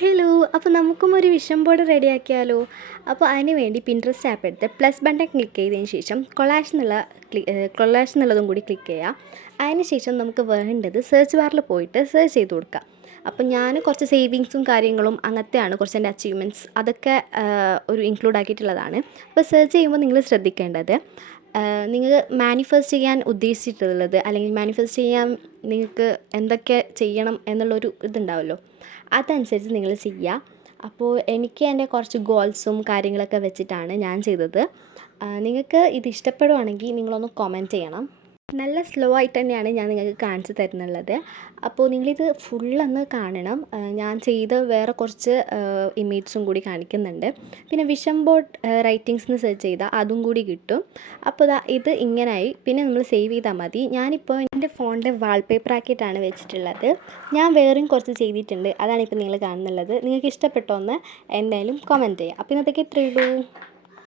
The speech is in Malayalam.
ഹലോ, അപ്പോൾ നമുക്കും ഒരു വിഷൻ ബോർഡ് റെഡിയാക്കിയാലോ? അപ്പോൾ അതിന് വേണ്ടി പിൻട്രസ്റ്റ് ആപ്പ് എടുത്ത് പ്ലസ് ബട്ടൺ ക്ലിക്ക് ചെയ്തതിന് ശേഷം കൊളാഷ് എന്നുള്ളതും കൂടി ക്ലിക്ക് ചെയ്യുക. അതിന് ശേഷം നമുക്ക് വേണ്ടത് സെർച്ച് ബാറിൽ പോയിട്ട് സെർച്ച് ചെയ്ത് കൊടുക്കുക. അപ്പോൾ ഞാൻ കുറച്ച് സേവിങ്സും കാര്യങ്ങളും അങ്ങനത്തെയാണ് കുറച്ച് എൻ്റെ അച്ചീവ്മെൻറ്റ്സ് അതൊക്കെ ഒരു ഇൻക്ലൂഡ് ആക്കിയിട്ടുള്ളതാണ്. അപ്പോൾ സെർച്ച് ചെയ്യുമ്പോൾ നിങ്ങൾ ശ്രദ്ധിക്കേണ്ടത് നിങ്ങൾ മാനിഫെസ്റ്റ് ചെയ്യാൻ ഉദ്ദേശിച്ചിട്ടുള്ളത് അല്ലെങ്കിൽ മാനിഫെസ്റ്റ് ചെയ്യാൻ നിങ്ങൾക്ക് എന്തൊക്കെ ചെയ്യണം എന്നുള്ളൊരു ഇതുണ്ടാവുമല്ലോ, അതനുസരിച്ച് നിങ്ങൾ ചെയ്യുക. അപ്പോൾ എനിക്ക് എൻ്റെ കുറച്ച് ഗോൾസും കാര്യങ്ങളൊക്കെ വെച്ചിട്ടാണ് ഞാൻ ചെയ്തത്. നിങ്ങൾക്ക് ഇത് ഇഷ്ടപ്പെടുവാണെങ്കിൽ നിങ്ങളൊന്ന് കമൻറ്റ് ചെയ്യണം. നല്ല സ്ലോ ആയിട്ട് തന്നെയാണ് ഞാൻ നിങ്ങൾക്ക് കാണിച്ചു തരുന്നുള്ളത്. അപ്പോൾ നിങ്ങളിത് ഫുള്ളൊന്ന് കാണണം. ഞാൻ ചെയ്ത വേറെ കുറച്ച് ഇമേജസും കൂടി കാണിക്കുന്നുണ്ട്. പിന്നെ വിഷൻ ബോർഡ് റൈറ്റിങ്സ് എന്ന് സെർച്ച് ചെയ്താൽ അതും കൂടി കിട്ടും. അപ്പോൾ ഇത് ഇങ്ങനായി. പിന്നെ നമ്മൾ സേവ് ചെയ്താൽ മതി. ഞാനിപ്പോൾ എൻ്റെ ഫോണിൻ്റെ വാൾപേപ്പർ ആക്കിയിട്ടാണ് വെച്ചിട്ടുള്ളത്. ഞാൻ വേറെയും കുറച്ച് ചെയ്തിട്ടുണ്ട്, അതാണ് ഇപ്പോൾ നിങ്ങൾ കാണുന്നുള്ളത്. നിങ്ങൾക്ക് ഇഷ്ടപ്പെട്ടോന്ന് എന്തായാലും കമൻറ്റ് ചെയ്യുക. അപ്പോൾ ഇന്നത്തേക്ക് ഇത്രയേ ഉള്ളൂ.